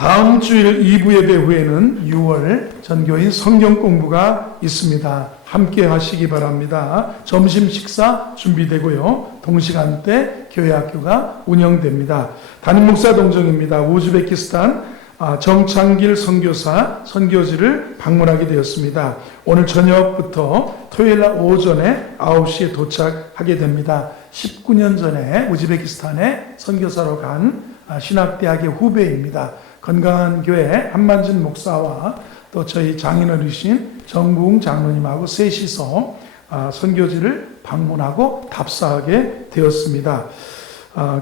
다음 주일 2부 예배 후에는 6월 전교인 성경 공부가 있습니다. 함께 하시기 바랍니다. 점심 식사 준비되고요. 동시간대 교회 학교가 운영됩니다. 담임 목사 동정입니다. 우즈베키스탄 정창길 선교사 선교지를 방문하게 되었습니다. 오늘 저녁부터 토요일 날 오전에 9시에 도착하게 됩니다. 19년 전에 우즈베키스탄에 선교사로 간 신학대학의 후배입니다. 건강한 교회 한만진 목사와 또 저희 장인어르신 정부웅 장로님하고 셋이서 선교지를 방문하고 답사하게 되었습니다.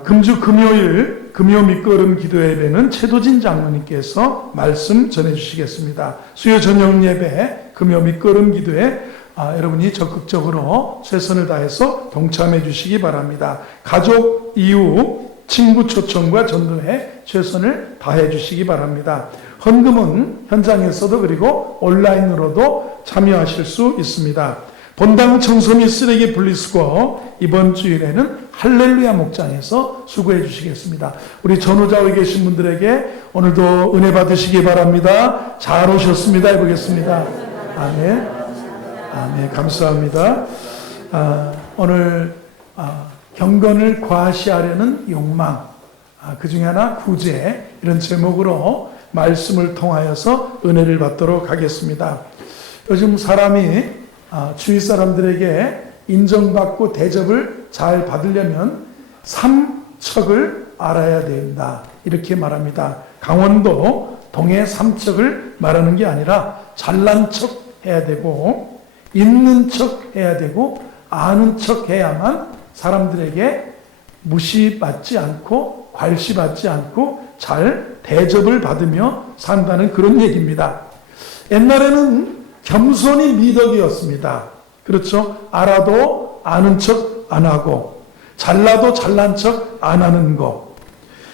금주 금요일 금요 밑거름 기도 예배는 최도진 장로님께서 말씀 전해주시겠습니다. 수요 저녁 예배 금요 밑거름 기도에 여러분이 적극적으로 최선을 다해서 동참해 주시기 바랍니다. 가족, 이웃, 친구 초청과 전도에 최선을 다해 주시기 바랍니다. 헌금은 현장에서도 그리고 온라인으로도 참여하실 수 있습니다. 본당 청소 및 쓰레기 분리수거 이번 주일에는 할렐루야 목장에서 수고해 주시겠습니다. 우리 전후좌우에 계신 분들에게 오늘도 은혜 받으시기 바랍니다. 잘 오셨습니다. 해보겠습니다. 아멘. 아멘. 감사합니다. 오늘 경건을 과시하려는 욕망, 그 중에 하나 구제, 이런 제목으로 말씀을 통하여서 은혜를 받도록 하겠습니다. 요즘 사람이 주위 사람들에게 인정받고 대접을 잘 받으려면 삼척을 알아야 된다, 이렇게 말합니다. 강원도 동해 삼척을 말하는 게 아니라 잘난 척 해야 되고, 있는 척 해야 되고, 아는 척 해야만 사람들에게 무시받지 않고 괄시받지 않고 잘 대접을 받으며 산다는 그런 얘기입니다. 옛날에는 겸손이 미덕이었습니다. 그렇죠? 알아도 아는 척 안 하고, 잘나도 잘난 척 안 하는 거,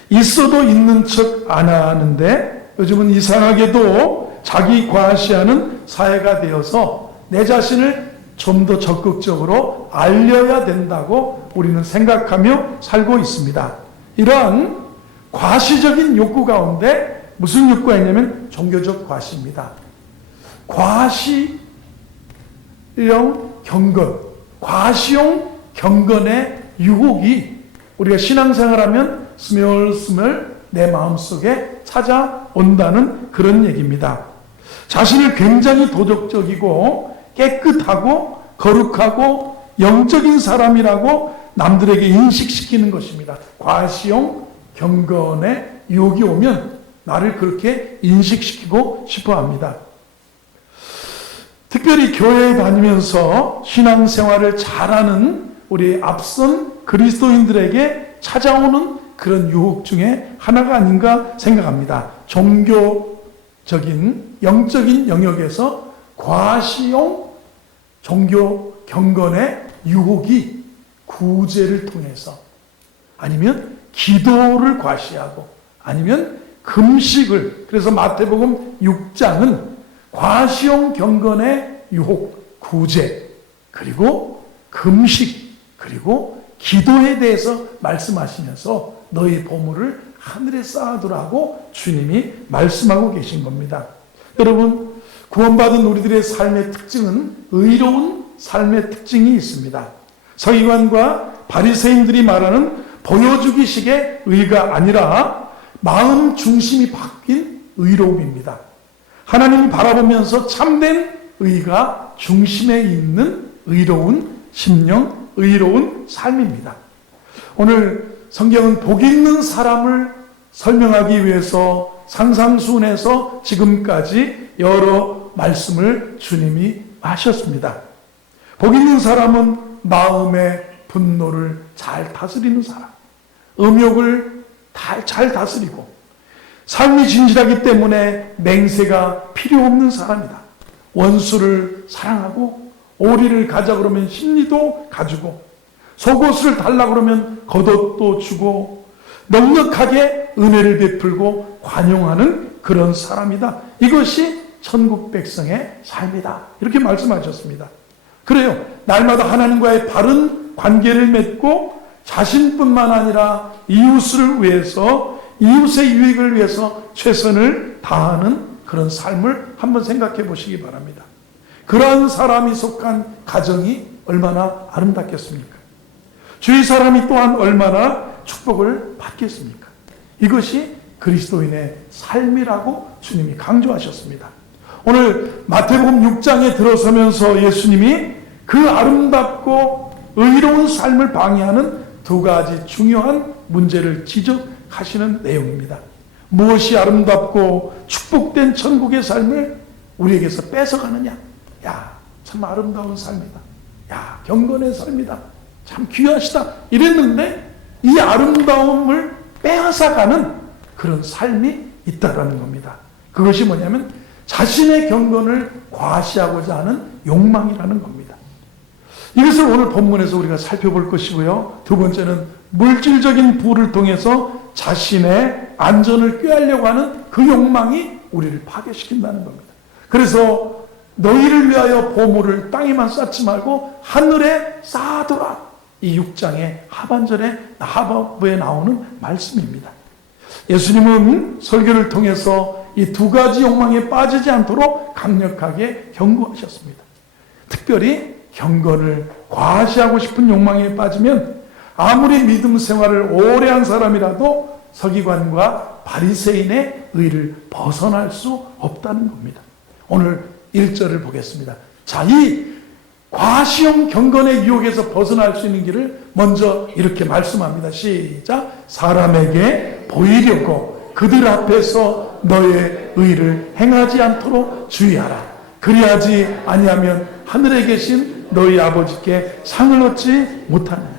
있어도 있는 척 안 하는데 요즘은 이상하게도 자기 과시하는 사회가 되어서 내 자신을 좀 더 적극적으로 알려야 된다고 우리는 생각하며 살고 있습니다. 이러한 과시적인 욕구 가운데 무슨 욕구가 있냐면 종교적 과시입니다. 과시형 경건, 과시용 경건의 유혹이 우리가 신앙생활하면 스멀스멀 내 마음속에 찾아온다는 그런 얘기입니다. 자신을 굉장히 도덕적이고 깨끗하고 거룩하고 영적인 사람이라고 남들에게 인식시키는 것입니다. 과시용 경건의 유혹이 오면 나를 그렇게 인식시키고 싶어 합니다. 특별히 교회에 다니면서 신앙생활을 잘하는 우리 앞선 그리스도인들에게 찾아오는 그런 유혹 중에 하나가 아닌가 생각합니다. 종교적인 영적인 영역에서 과시용 종교 경건의 유혹이 구제를 통해서, 아니면 기도를 과시하고, 아니면 금식을, 그래서 마태복음 6장은 과시용 경건의 유혹, 구제, 그리고 금식, 그리고 기도에 대해서 말씀하시면서 너희 보물을 하늘에 쌓아두라고 주님이 말씀하고 계신 겁니다. 여러분, 구원받은 우리들의 삶의 특징은 의로운 삶의 특징이 있습니다. 서기관과 바리새인들이 말하는 보여주기식의 의가 아니라 마음 중심이 바뀐 의로움입니다. 하나님을 바라보면서 참된 의가 중심에 있는 의로운 심령, 의로운 삶입니다. 오늘 성경은 복 있는 사람을 설명하기 위해서 산상수훈에서 지금까지 여러 말씀을 주님이 하셨습니다. 복 있는 사람은 마음의 분노를 잘 다스리는 사람, 음욕을 잘 다스리고, 삶이 진실하기 때문에 맹세가 필요 없는 사람이다. 원수를 사랑하고, 오리를 가자 그러면 심리도 가지고, 속옷을 달라 그러면 겉옷도 주고, 넉넉하게 은혜를 베풀고 관용하는 그런 사람이다. 이것이 천국 백성의 삶이다. 이렇게 말씀하셨습니다. 그래요. 날마다 하나님과의 바른 관계를 맺고 자신뿐만 아니라 이웃을 위해서 이웃의 유익을 위해서 최선을 다하는 그런 삶을 한번 생각해 보시기 바랍니다. 그러한 사람이 속한 가정이 얼마나 아름답겠습니까? 주위 사람이 또한 얼마나 축복을 받겠습니까? 이것이 그리스도인의 삶이라고 주님이 강조하셨습니다. 오늘 마태복음 6장에 들어서면서 예수님이 그 아름답고 의로운 삶을 방해하는 두 가지 중요한 문제를 지적하시는 내용입니다. 무엇이 아름답고 축복된 천국의 삶을 우리에게서 뺏어가느냐? 야, 참 아름다운 삶이다. 야, 경건의 삶이다. 참 귀하시다. 이랬는데 이 아름다움을 빼앗아가는 그런 삶이 있다라는 겁니다. 그것이 뭐냐면 자신의 경건을 과시하고자 하는 욕망이라는 겁니다. 이것을 오늘 본문에서 우리가 살펴볼 것이고요. 두 번째는 물질적인 부를 통해서 자신의 안전을 꾀하려고 하는 그 욕망이 우리를 파괴시킨다는 겁니다. 그래서 너희를 위하여 보물을 땅에만 쌓지 말고 하늘에 쌓아두라. 이 6장의 하반부에 나오는 말씀입니다. 예수님은 설교를 통해서 이 두 가지 욕망에 빠지지 않도록 강력하게 경고하셨습니다. 특별히 경건을 과시하고 싶은 욕망에 빠지면 아무리 믿음 생활을 오래 한 사람이라도 서기관과 바리새인의 의를 벗어날 수 없다는 겁니다. 오늘 1절을 보겠습니다. 자, 이 과시형 경건의 유혹에서 벗어날 수 있는 길을 먼저 이렇게 말씀합니다. 시작. 사람에게 보이려고 그들 앞에서 너의 의를 행하지 않도록 주의하라. 그리하지 아니하면 하늘에 계신 너희 아버지께 상을 얻지 못하느냐.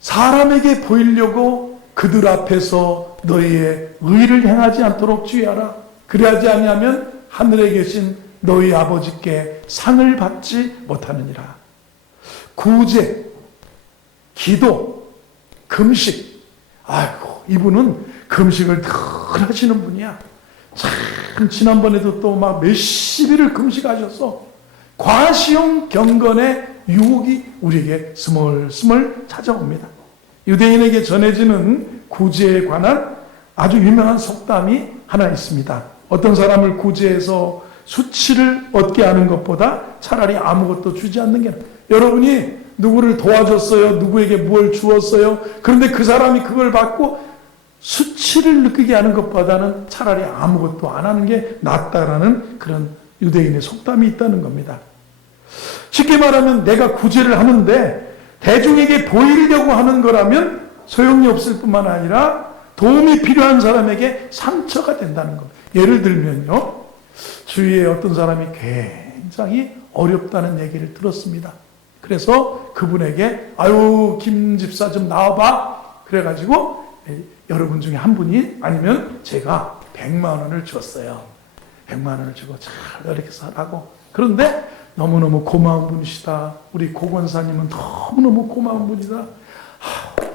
사람에게 보이려고 그들 앞에서 너희의 의를 행하지 않도록 주의하라. 그리하지 아니하면 하늘에 계신 너희 아버지께 상을 받지 못하느니라. 구제, 기도, 금식. 아이고, 이분은 금식을 늘 하시는 분이야. 참 지난번에도 또 막 몇십 일을 금식하셔서 과시형 경건의 유혹이 우리에게 스멀스멀 찾아옵니다. 유대인에게 전해지는 구제에 관한 아주 유명한 속담이 하나 있습니다. 어떤 사람을 구제해서 수치를 얻게 하는 것보다 차라리 아무것도 주지 않는 게 나아요. 여러분이 누구를 도와줬어요. 누구에게 뭘 주었어요. 그런데 그 사람이 그걸 받고 수치를 느끼게 하는 것보다는 차라리 아무것도 안 하는 게 낫다라는 그런 유대인의 속담이 있다는 겁니다. 쉽게 말하면 내가 구제를 하는데 대중에게 보이려고 하는 거라면 소용이 없을 뿐만 아니라 도움이 필요한 사람에게 상처가 된다는 겁니다. 예를 들면요. 주위에 어떤 사람이 굉장히 어렵다는 얘기를 들었습니다. 그래서 그분에게 아유 김 집사 좀 나와봐. 그래가지고 여러분 중에 한 분이 아니면 제가 100만 원을 줬어요. 100만 원을 주고 잘 이렇게 살라고. 그런데 너무너무 고마운 분이시다. 우리 고건사님은 너무너무 고마운 분이다.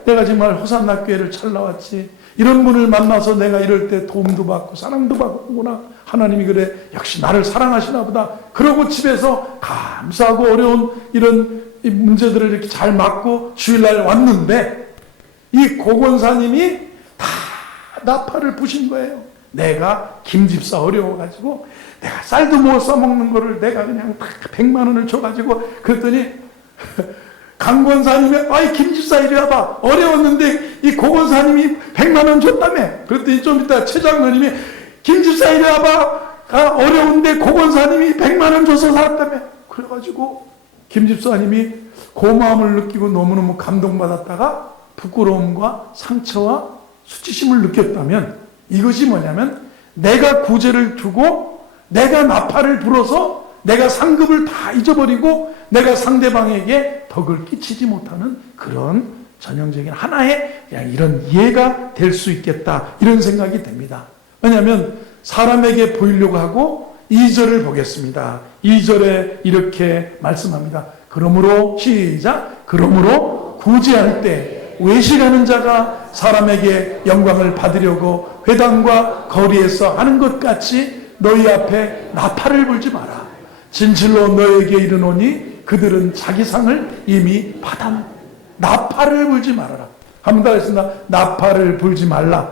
내가 정말 호산나 교회를 잘 나왔지. 이런 분을 만나서 내가 이럴 때 도움도 받고 사랑도 받구나. 하나님이 그래 역시 나를 사랑하시나 보다. 그러고 집에서 감사하고 어려운 이런 문제들을 이렇게 잘 맞고 주일날 왔는데 이 고건사님이 다 나팔을 부신 거예요. 내가 김집사 어려워가지고 내가 쌀도 못 써먹는 거를 내가 그냥 딱 100만 원을 줘가지고 그랬더니 강권사님이 아이 김집사 이리 와봐. 어려웠는데 이 고건사님이 100만 원 줬다며. 그랬더니 좀 이따 최장로님이 김집사 이리 와봐. 어려운데 고건사님이 100만 원 줘서 살았다며. 그래가지고 김집사님이 고마움을 느끼고 너무너무 감동받았다가 부끄러움과 상처와 수치심을 느꼈다면 이것이 뭐냐면 내가 구제를 두고 내가 나팔을 불어서 내가 상급을 다 잊어버리고 내가 상대방에게 덕을 끼치지 못하는 그런 전형적인 하나의 이런 예가 될 수 있겠다 이런 생각이 됩니다. 왜냐하면 사람에게 보이려고 하고 2절을 보겠습니다. 2절에 이렇게 말씀합니다. 그러므로 시작. 그러므로 구제할 때 외식하는 자가 사람에게 영광을 받으려고 회당과 거리에서 하는 것 같이 너희 앞에 나팔을 불지 마라. 진실로 너에게 이르노니 그들은 자기 상을 이미 받았노라. 나팔을 불지 말아라. 한번 더 했습니다. 나팔을 불지 말라.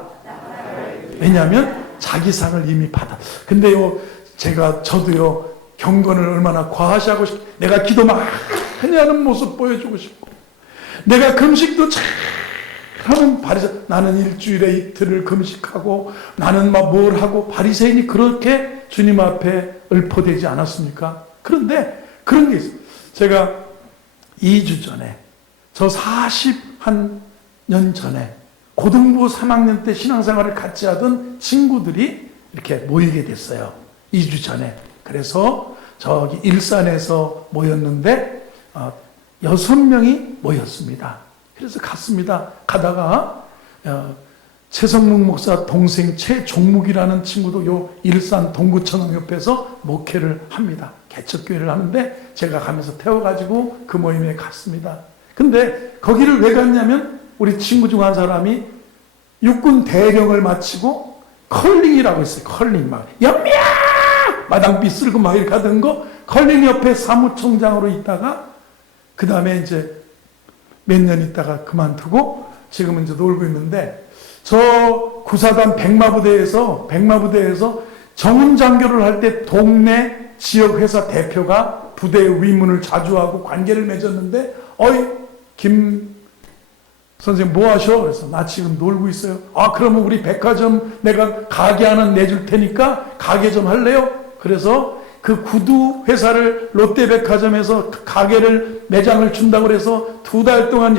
왜냐하면 자기 상을 이미 받아. 근데요, 저도요, 경건을 얼마나 과시하고 싶고, 내가 기도 많이 하는 모습 보여주고 싶고, 내가 금식도 잘 하는 나는 일주일에 이틀을 금식하고, 나는 막 뭘 하고, 바리새인이 그렇게 주님 앞에 읊어대지 않았습니까? 그런데 그런 게 있어요. 제가 2주 전에, 저 40년 전에, 고등부 3학년 때 신앙생활을 같이 하던 친구들이 이렇게 모이게 됐어요. 2주 전에. 그래서 저기 일산에서 모였는데 6명이 모였습니다. 그래서 갔습니다. 가다가 최성묵 목사 동생 최종묵이라는 친구도 요 일산 동구천왕 옆에서 목회를 합니다. 개척교회를 하는데 제가 가면서 태워가지고 그 모임에 갔습니다. 근데 거기를 왜 갔냐면 우리 친구 중 한 사람이 육군 대령을 마치고 컬링이라고 있어요. 컬링 막 연미야 마당비 쓸고 막 이렇게 하던 거 컬링 옆에 사무총장으로 있다가 그 다음에 이제 몇 년 있다가 그만두고 지금은 이제 놀고 있는데 저 구사단 백마부대에서 정훈장교를 할 때 동네 지역회사 대표가 부대의 위문을 자주 하고 관계를 맺었는데 어이 김 선생님 뭐 하셔? 그래서 나 지금 놀고 있어요. 아 그러면 우리 백화점 내가 가게 하나 내줄 테니까 가게 좀 할래요? 그래서 그 구두 회사를 롯데백화점에서 가게를 매장을 준다고 해서 2달 동안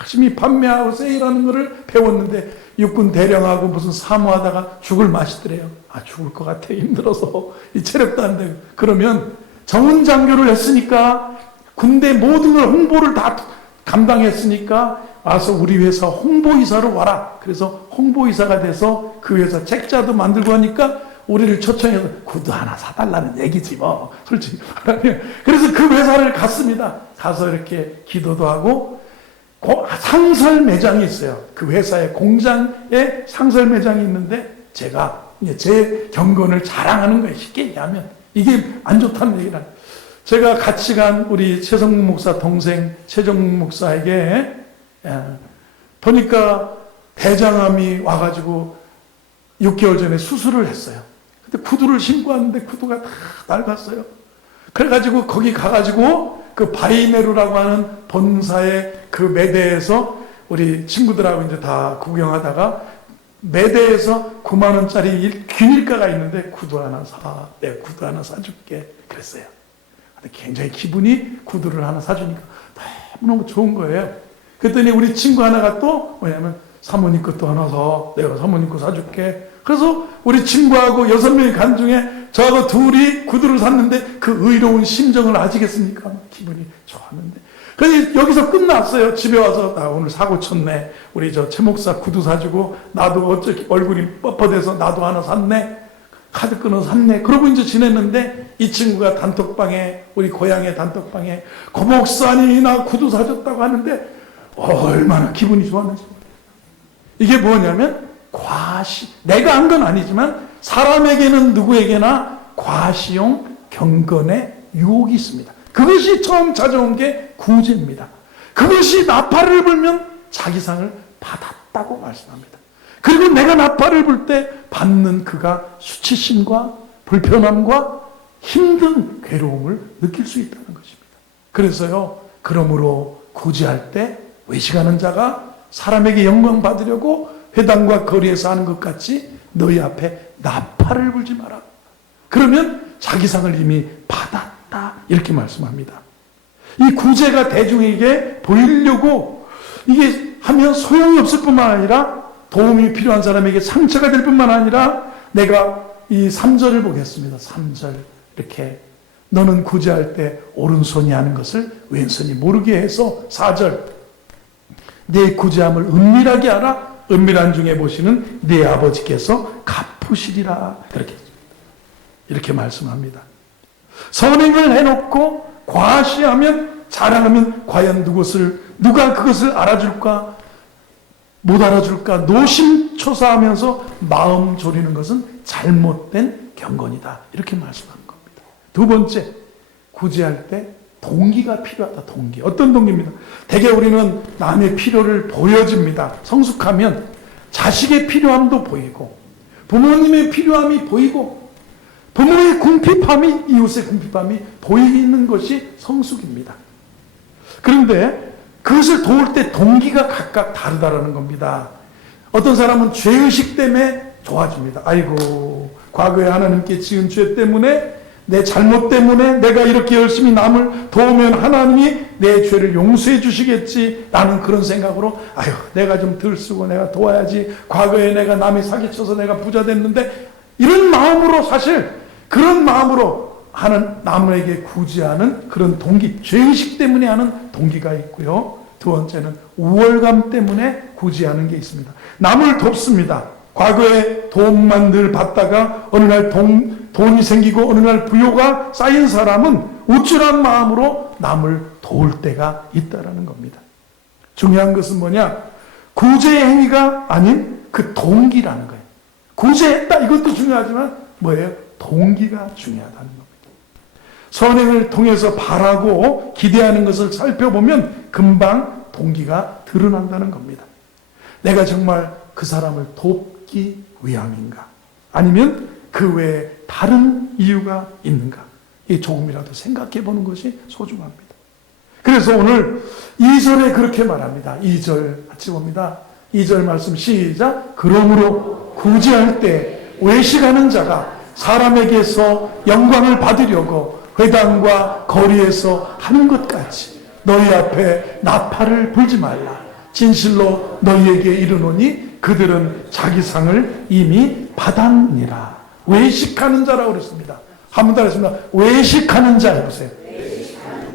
열심히 판매하고 세일하는 거를 배웠는데 육군 대령하고 무슨 사무하다가 죽을 맛이더래요. 아 죽을 것 같아 힘들어서 이 체력도 안 되고 그러면 정훈장교를 했으니까 군대 모든 걸 홍보를 다 감당했으니까 와서 우리 회사 홍보이사로 와라. 그래서 홍보이사가 돼서 그 회사 책자도 만들고 하니까 우리를 초청해서 구두 하나 사달라는 얘기지 뭐 솔직히 그래서 그 회사를 갔습니다. 가서 이렇게 기도도 하고 상설 매장이 있어요. 그 회사의 공장에 상설 매장이 있는데 제가 이제 제 경건을 자랑하는 거예요. 쉽게 얘기하면 이게 안 좋다는 얘기를 하는 제가 같이 간 우리 최성묵 목사 동생 최정묵 목사에게 보니까 대장암이 와가지고 6개월 전에 수술을 했어요. 근데 구두를 신고 왔는데 구두가 다 낡았어요. 그래가지고 거기 가가지고 그 바이네루라고 하는 본사의 그 매대에서 우리 친구들하고 이제 다 구경하다가 매대에서 9만 원짜리 균일가가 있는데 구두 하나 사, 내가 구두 하나 사줄게 그랬어요. 근데 굉장히 기분이 구두를 하나 사주니까 너무너무 좋은 거예요. 그랬더니 우리 친구 하나가 또 뭐냐면 사모님 것도 하나 사, 내가 사모님 거 사줄게. 그래서 우리 친구하고 6명이 간 중에 저하고 둘이 구두를 샀는데 그 의로운 심정을 아시겠습니까? 기분이 좋았는데. 그래서 여기서 끝났어요. 집에 와서 나 오늘 사고 쳤네. 우리 저 최 목사 구두 사주고 나도 어쩌기 얼굴이 뻣뻣해서 나도 하나 샀네. 카드 끊어 샀네. 그러고 이제 지냈는데 이 친구가 단톡방에 우리 고향의 단톡방에 고 목사님 나 구두 사줬다고 하는데 얼마나 기분이 좋았는지. 이게 뭐냐면 내가 한 건 아니지만 사람에게는 누구에게나 과시용 경건의 유혹이 있습니다. 그것이 처음 찾아온 게 구제입니다. 그것이 나팔을 불면 자기 상을 받았다고 말씀합니다. 그리고 내가 나팔을 불 때 받는 그가 수치심과 불편함과 힘든 괴로움을 느낄 수 있다는 것입니다. 그래서요, 그러므로 구제할 때 외식하는 자가 사람에게 영광 받으려고 회당과 거리에서 하는 것 같이 너희 앞에 나팔을 불지 마라. 그러면 자기 상을 이미 받았다. 이렇게 말씀합니다. 이 구제가 대중에게 보이려고 이게 하면 소용이 없을 뿐만 아니라 도움이 필요한 사람에게 상처가 될 뿐만 아니라 내가 이 3절을 보겠습니다. 3절 이렇게 너는 구제할 때 오른손이 하는 것을 왼손이 모르게 해서 4절 내 구제함을 은밀하게 하라. 은밀한 중에 보시는 네 아버지께서 갚으시리라. 이렇게 말씀합니다. 선행을 해놓고 과시하면 자랑하면 과연 누가 그것을 알아줄까 못 알아줄까 노심초사하면서 마음 졸이는 것은 잘못된 경건이다. 이렇게 말씀하는 겁니다. 두 번째, 구제할 때 동기가 필요하다. 동기. 어떤 동기입니다. 대개 우리는 남의 필요를 보여줍니다. 성숙하면 자식의 필요함도 보이고 부모님의 필요함이 보이고 부모의 궁핍함이 이웃의 궁핍함이 보이는 것이 성숙입니다. 그런데 그것을 도울 때 동기가 각각 다르다라는 겁니다. 어떤 사람은 죄의식 때문에 좋아집니다. 아이고 과거에 하나님께 지은 죄 때문에 내 잘못 때문에 내가 이렇게 열심히 남을 도우면 하나님이 내 죄를 용서해 주시겠지 라는 그런 생각으로 아유 내가 좀 덜 쓰고 내가 도와야지 과거에 내가 남이 사기쳐서 내가 부자 됐는데 이런 마음으로 사실 그런 마음으로 하는 남에게 구제하는 그런 동기 죄의식 때문에 하는 동기가 있고요. 두 번째는 우월감 때문에 구제하는 게 있습니다. 남을 돕습니다. 과거에 도움만 늘 받다가 어느 날 돈이 생기고 어느 날 부요가 쌓인 사람은 우쭐한 마음으로 남을 도울 때가 있다라는 겁니다. 중요한 것은 뭐냐? 구제의 행위가 아닌 그 동기라는 거예요. 구제했다 이것도 중요하지만 뭐예요? 동기가 중요하다는 겁니다. 선행을 통해서 바라고 기대하는 것을 살펴보면 금방 동기가 드러난다는 겁니다. 내가 정말 그 사람을 돕기 위함인가? 아니면 그 외에 다른 이유가 있는가? 이 조금이라도 생각해 보는 것이 소중합니다. 그래서 오늘 2절에 그렇게 말합니다. 2절 같이 봅니다. 2절 말씀 시작. 그러므로 구제할 때 외식하는 자가 사람에게서 영광을 받으려고 회당과 거리에서 하는 것 같이 너희 앞에 나팔을 불지 말라. 진실로 너희에게 이르노니 그들은 자기 상을 이미 받았니라. 외식하는 자라고 그랬습니다. 한 번 더 했습니다. 외식하는 자 해보세요.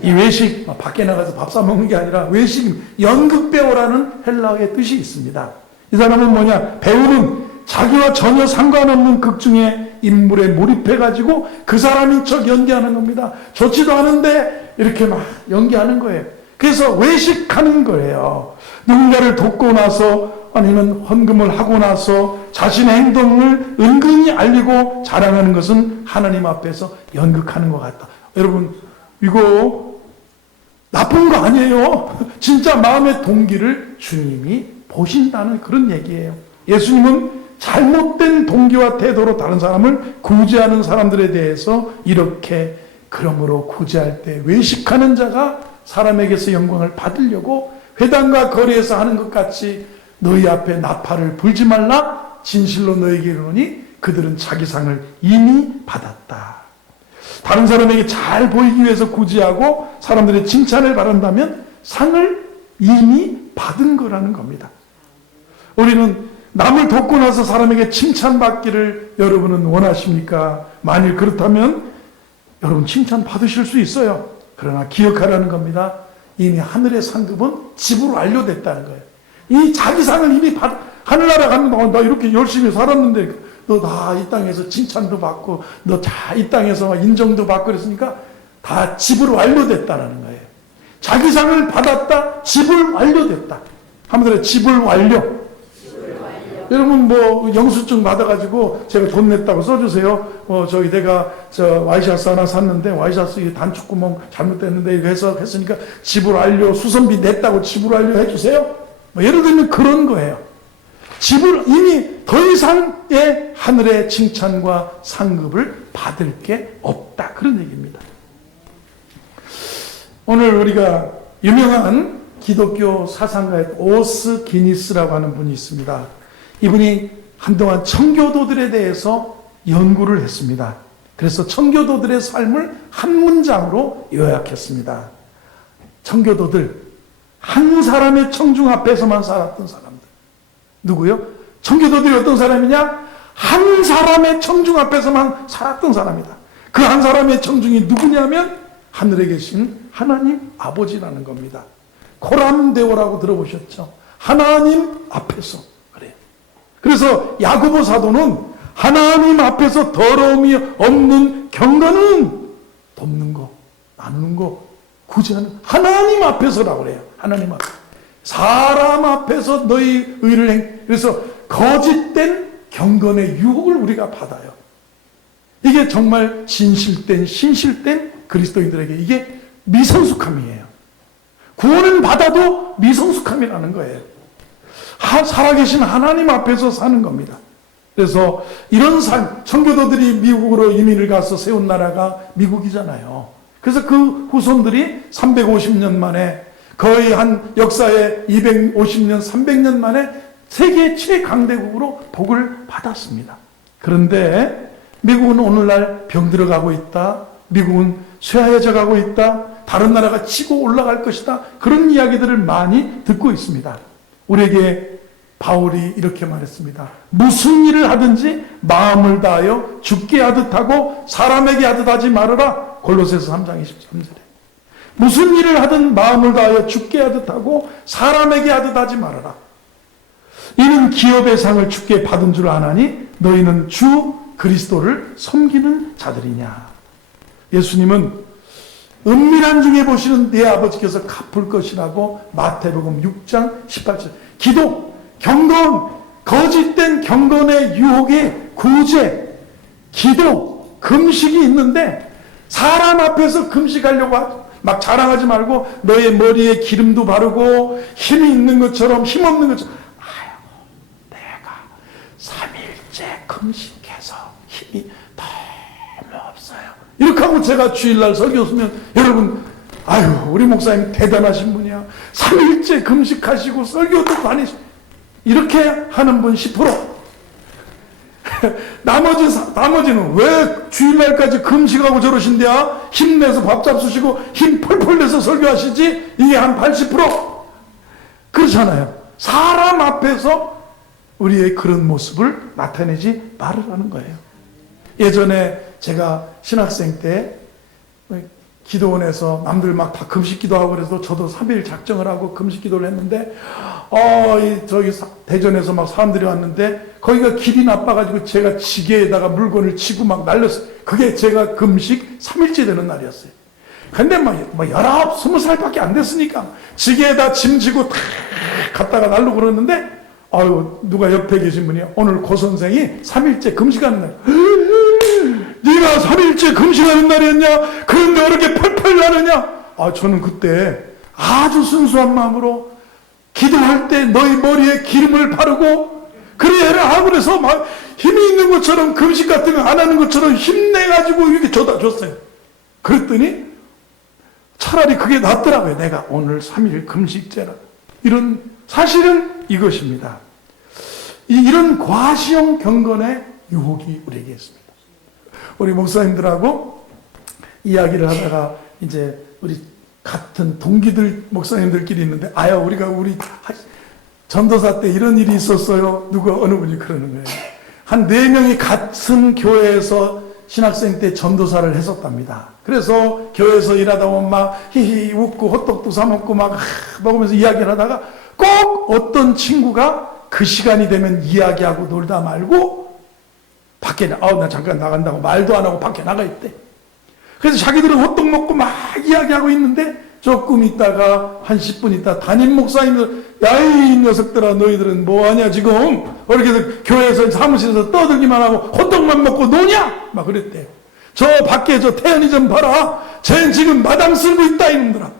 이 외식 밖에 나가서 밥 사 먹는 게 아니라 외식 연극 배우라는 헬라어의 뜻이 있습니다. 이 사람은 뭐냐? 배우는 자기와 전혀 상관없는 극 중에 인물에 몰입해가지고 그 사람인 척 연기하는 겁니다. 좋지도 않은데 이렇게 막 연기하는 거예요. 그래서 외식하는 거예요. 누군가를 돕고 나서 아니면 헌금을 하고 나서 자신의 행동을 은근히 알리고 자랑하는 것은 하나님 앞에서 연극하는 것 같다. 여러분 이거 나쁜 거 아니에요. 진짜 마음의 동기를 주님이 보신다는 그런 얘기예요. 예수님은 잘못된 동기와 태도로 다른 사람을 구제하는 사람들에 대해서 이렇게 그러므로 구제할 때 외식하는 자가 사람에게서 영광을 받으려고 회당과 거리에서 하는 것 같이 너희 앞에 나팔을 불지 말라. 진실로 너에게 이르노니 그들은 자기 상을 이미 받았다. 다른 사람에게 잘 보이기 위해서 구제하고 사람들의 칭찬을 바란다면 상을 이미 받은 거라는 겁니다. 우리는 남을 돕고 나서 사람에게 칭찬받기를 여러분은 원하십니까? 만일 그렇다면 여러분 칭찬 받으실 수 있어요. 그러나 기억하라는 겁니다. 이미 하늘의 상급은 집으로 완료됐다는 거예요. 이 자기 상을 이미 하늘나라 가면 너 이렇게 열심히 살았는데 너 다 이 땅에서 칭찬도 받고 너 다 이 땅에서 인정도 받고 그랬으니까 다 집으로 완료됐다는 거예요. 자기 상을 받았다. 집을 완료됐다. 한번 집을 완료. 여러분 뭐 영수증 받아가지고 제가 돈 냈다고 써주세요. 저기 내가 와이셔츠 하나 샀는데 와이셔츠 단축구멍 잘못됐는데 이거 해서 했으니까 집을 완료 수선비 냈다고 집을 완료 해주세요. 뭐 예를 들면 그런 거예요. 집을 이미 더 이상의 하늘의 칭찬과 상급을 받을 게 없다. 그런 얘기입니다. 오늘 우리가 유명한 기독교 사상가의 오스 기니스라고 하는 분이 있습니다. 이분이 한동안 청교도들에 대해서 연구를 했습니다. 그래서 청교도들의 삶을 한 문장으로 요약했습니다. 청교도들, 한 사람의 청중 앞에서만 살았던 사람들. 누구요? 청교도들이 어떤 사람이냐? 한 사람의 청중 앞에서만 살았던 사람이다. 그 한 사람의 청중이 누구냐면 하늘에 계신 하나님 아버지라는 겁니다. 코람데오라고 들어보셨죠? 하나님 앞에서. 그래서 야고보 사도는 하나님 앞에서 더러움이 없는 경건은 돕는 거, 나누는 거, 구제하는 하나님 앞에서라고 그래요. 하나님 앞에. 사람 앞에서 너희 의를 그래서 거짓된 경건의 유혹을 우리가 받아요. 이게 정말 진실된 신실된 그리스도인들에게 이게 미성숙함이에요. 구원은 받아도 미성숙함이라는 거예요. 살아계신 하나님 앞에서 사는 겁니다. 그래서 이런 삶, 청교도들이 미국으로 이민을 가서 세운 나라가 미국이잖아요. 그래서 그 후손들이 350년 만에 거의 한 역사에 250년, 300년 만에 세계 최강대국으로 복을 받았습니다. 그런데 미국은 오늘날 병들어가고 있다. 미국은 쇠하여져 가고 있다. 다른 나라가 치고 올라갈 것이다. 그런 이야기들을 많이 듣고 있습니다. 우리에게 바울이 이렇게 말했습니다. 무슨 일을 하든지 마음을 다하여 죽게 하듯 하고 사람에게 하듯 하지 말아라. 골로새서 3장 23절에. 무슨 일을 하든 마음을 다하여 죽게 하듯 하고 사람에게 하듯 하지 말아라. 이는 기업의 상을 주께 받은 줄 아나니 너희는 주 그리스도를 섬기는 자들이냐. 예수님은 은밀한 중에 보시는 내 아버지께서 갚을 것이라고 마태복음 6장 18절. 기도, 경건, 거짓된 경건의 유혹의 구제, 기도, 금식이 있는데 사람 앞에서 금식하려고 막 자랑하지 말고 너의 머리에 기름도 바르고 힘이 있는 것처럼 힘없는 것처럼 내가 3일째 금식해서 힘이 너무 없어요. 이렇게 하고 제가 주일날 설교 쓰면 여러분 우리 목사님 대단하신 분이야. 3일째 금식하시고 설교도 다니시고 이렇게 하는 분 10%. 나머지는 왜 주일날까지 금식하고 저러신데야? 힘내서 밥 잡수시고 힘 펄펄 내서 설교하시지? 이게 한 80%? 그렇잖아요. 사람 앞에서 우리의 그런 모습을 나타내지 말으라는 거예요. 예전에 제가 신학생 때 기도원에서 남들 막 다 금식 기도하고 그래서 저도 3일 작정을 하고 금식 기도를 했는데 저기 대전에서 막 사람들이 왔는데 거기가 길이 나빠가지고 제가 지게에다가 물건을 치고 막 날렸어요. 그게 제가 금식 3일째 되는 날이었어요. 근데 막 19, 20살밖에 안 됐으니까 지게에다 짐 지고 탁 갔다가 날로 그러는데 누가 옆에 계신 분이 오늘 고 선생이 3일째 금식하는 날. 네가 3일째 금식하는 날이었냐? 그런데 왜 이렇게 펄펄 나느냐? 저는 그때 아주 순수한 마음으로 기도할 때 너희 머리에 기름을 바르고 그래야 하고 그래서 막 힘이 있는 것처럼 금식 같은 거 안 하는 것처럼 힘내가지고 이렇게 줬어요. 그랬더니 차라리 그게 낫더라고요. 내가 오늘 3일 금식제라. 이런 사실은 이것입니다. 이런 과시형 경건의 유혹이 우리에게 있습니다. 우리 목사님들하고 이야기를 하다가 이제 우리 같은 동기들 목사님들끼리 있는데 우리 전도사 때 이런 일이 있었어요. 누가 어느 분이 그러는 거예요. 한 4명이 같은 교회에서 신학생 때 전도사를 했었답니다. 그래서 교회에서 일하다 보면 막 히히 웃고 호떡도 사 먹고 막 먹으면서 이야기를 하다가 꼭 어떤 친구가 그 시간이 되면 이야기하고 놀다 말고 밖에 나 잠깐 나간다고 말도 안 하고 밖에 나가 있대. 그래서 자기들은 호떡 먹고 막 이야기하고 있는데 조금 있다가 한 10분 있다 담임 목사님들 야이 녀석들아 너희들은 뭐하냐 지금 이렇게 교회에서 사무실에서 떠들기만 하고 호떡만 먹고 노냐 막 그랬대. 저 밖에 저 태연이 좀 봐라. 쟤는 지금 마당 쓸고 있다 이놈들아.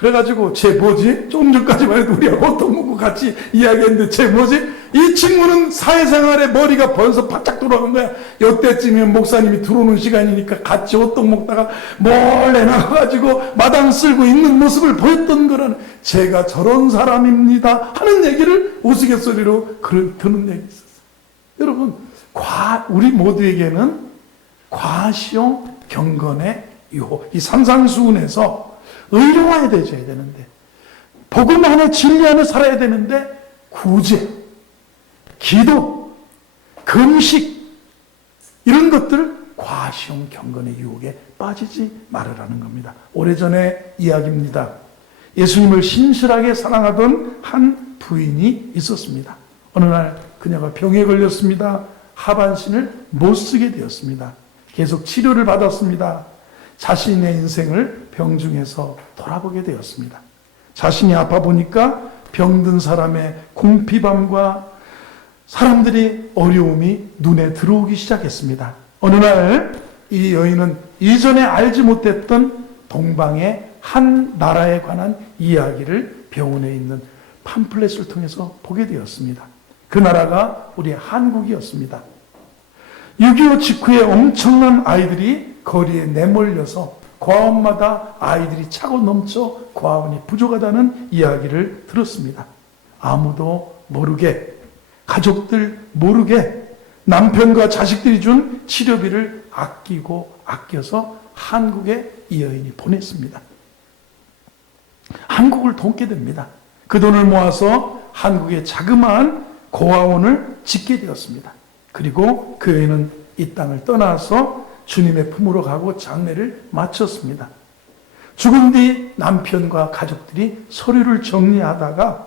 그래가지고 쟤 뭐지? 조금 전까지만 해도 우리가 호떡 먹고 같이 이야기했는데 쟤 뭐지? 이 친구는 사회생활에 머리가 벌써 바짝 돌아간 거야. 이때쯤이면 목사님이 들어오는 시간이니까 같이 호떡 먹다가 몰래 나가가지고 마당 쓸고 있는 모습을 보였던 거라는 제가 저런 사람입니다 하는 얘기를 우스갯소리로 듣는 얘기 있었어요. 여러분 우리 모두에게는 과시용 경건의 유혹 이 산상수훈에서 의로워야 되셔야 되는데 복음 안에 진리 안에 살아야 되는데 구제, 기도, 금식 이런 것들 과시용 경건의 유혹에 빠지지 말으라는 겁니다. 오래전의 이야기입니다. 예수님을 신실하게 사랑하던 한 부인이 있었습니다. 어느 날 그녀가 병에 걸렸습니다. 하반신을 못 쓰게 되었습니다. 계속 치료를 받았습니다. 자신의 인생을 병중에서 돌아보게 되었습니다. 자신이 아파 보니까 병든 사람의 궁핍함과 사람들이 어려움이 눈에 들어오기 시작했습니다. 어느 날 이 여인은 이전에 알지 못했던 동방의 한 나라에 관한 이야기를 병원에 있는 팜플렛을 통해서 보게 되었습니다. 그 나라가 우리 한국이었습니다. 6.25 직후에 엄청난 아이들이 거리에 내몰려서 고아원마다 아이들이 차고 넘쳐 고아원이 부족하다는 이야기를 들었습니다. 아무도 모르게, 가족들 모르게 남편과 자식들이 준 치료비를 아껴서 한국에 이 여인이 보냈습니다. 한국을 돕게 됩니다. 그 돈을 모아서 한국에 자그마한 고아원을 짓게 되었습니다. 그리고 그 여인은 이 땅을 떠나서 주님의 품으로 가고 장례를 마쳤습니다. 죽은 뒤 남편과 가족들이 서류를 정리하다가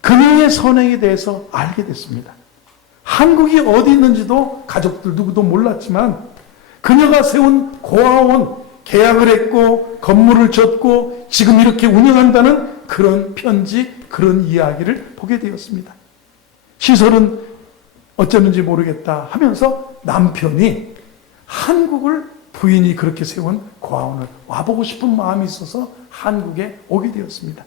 그녀의 선행에 대해서 알게 됐습니다. 한국이 어디 있는지도 가족들 누구도 몰랐지만 그녀가 세운 고아원, 계약을 했고 건물을 졌고 지금 이렇게 운영한다는 그런 편지, 그런 이야기를 보게 되었습니다. 시설은 어쩌는지 모르겠다 하면서 남편이 한국을 부인이 그렇게 세운 고아원을 와보고 싶은 마음이 있어서 한국에 오게 되었습니다.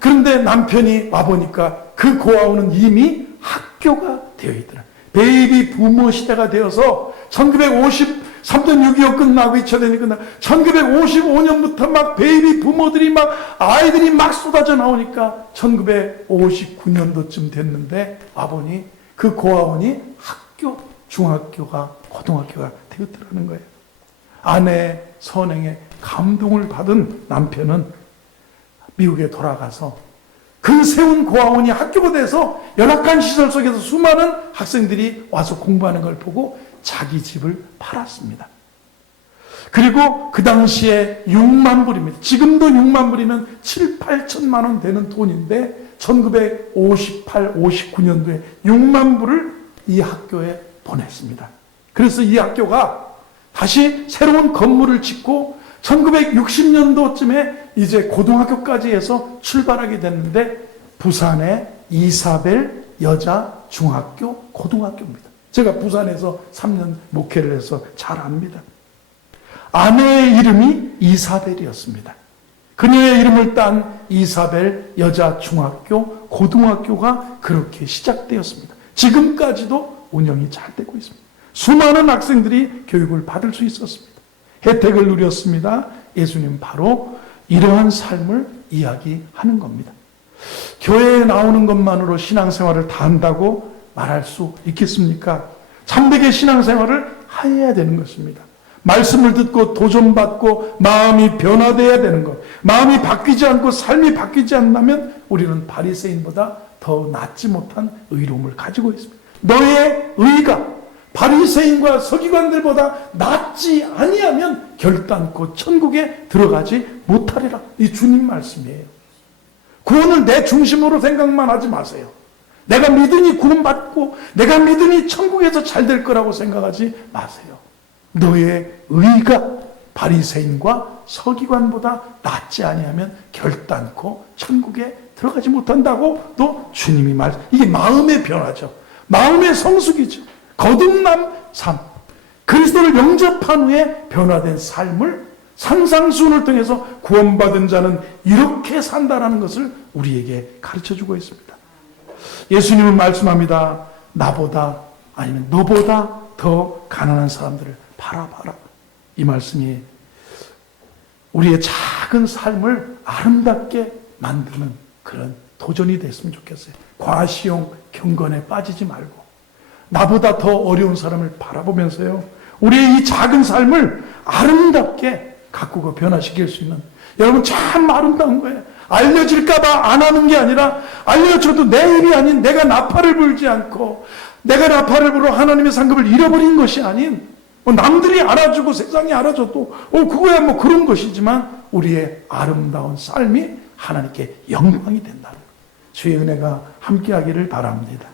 그런데 남편이 와보니까 그 고아원은 이미 학교가 되어 있더라. 베이비 부모 시대가 되어서 1953년 6.25 끝나고 2차 대전이 끝나고 1955년부터 막 베이비 부모들이 막 아이들이 막 쏟아져 나오니까 1959년도쯤 됐는데 와보니 그 고아원이 학교, 중학교가 고등학교가 되었더라는 거예요. 아내의 선행에 감동을 받은 남편은 미국에 돌아가서 그 세운 고아원이 학교가 돼서 열악한 시설 속에서 수많은 학생들이 와서 공부하는 걸 보고 자기 집을 팔았습니다. 그리고 그 당시에 6만 불입니다. 지금도 6만 불이면 7, 8천만 원 되는 돈인데 1958, 59년도에 6만 불을 이 학교에 보냈습니다. 그래서 이 학교가 다시 새로운 건물을 짓고 1960년도쯤에 이제 고등학교까지 해서 출발하게 됐는데 부산의 이사벨 여자 중학교 고등학교입니다. 제가 부산에서 3년 목회를 해서 잘 압니다. 아내의 이름이 이사벨이었습니다. 그녀의 이름을 딴 이사벨 여자 중학교 고등학교가 그렇게 시작되었습니다. 지금까지도 운영이 잘 되고 있습니다. 수많은 학생들이 교육을 받을 수 있었습니다. 혜택을 누렸습니다. 예수님 바로 이러한 삶을 이야기하는 겁니다. 교회에 나오는 것만으로 신앙생활을 다 한다고 말할 수 있겠습니까? 참되게 신앙생활을 해야 되는 것입니다. 말씀을 듣고 도전받고 마음이 변화되어야 되는 것. 마음이 바뀌지 않고 삶이 바뀌지 않다면 우리는 바리새인보다 더 낫지 못한 의로움을 가지고 있습니다. 너의 의가 바리새인과 서기관들보다 낫지 아니하면 결단코 천국에 들어가지 못하리라. 이 주님 말씀이에요. 구원을 내 중심으로 생각만 하지 마세요. 내가 믿으니 구원받고 내가 믿으니 천국에서 잘 될 거라고 생각하지 마세요. 너의 의가 바리새인과 서기관보다 낫지 아니하면 결단코 천국에 들어가지 못한다고 또 주님이 이게 마음의 변화죠. 마음의 성숙이죠. 거듭남 삶. 그리스도를 영접한 후에 변화된 삶을 산상수훈을 통해서 구원받은 자는 이렇게 산다라는 것을 우리에게 가르쳐주고 있습니다. 예수님은 말씀합니다. 나보다 아니면 너보다 더 가난한 사람들을 바라봐라. 이 말씀이 우리의 작은 삶을 아름답게 만드는 그런 도전이 됐으면 좋겠어요. 과시용 경건에 빠지지 말고 나보다 더 어려운 사람을 바라보면서요. 우리의 이 작은 삶을 아름답게 가꾸고 변화시킬 수 있는 여러분 참 아름다운 거예요. 알려질까봐 안 하는 게 아니라 알려줘도 내 일이 아닌 내가 나팔을 불지 않고 내가 나팔을 불어 하나님의 상급을 잃어버린 것이 아닌 남들이 알아주고 세상이 알아줘도 그거야 뭐 그런 것이지만 우리의 아름다운 삶이 하나님께 영광이 된다는 주의 은혜가 함께하기를 바랍니다.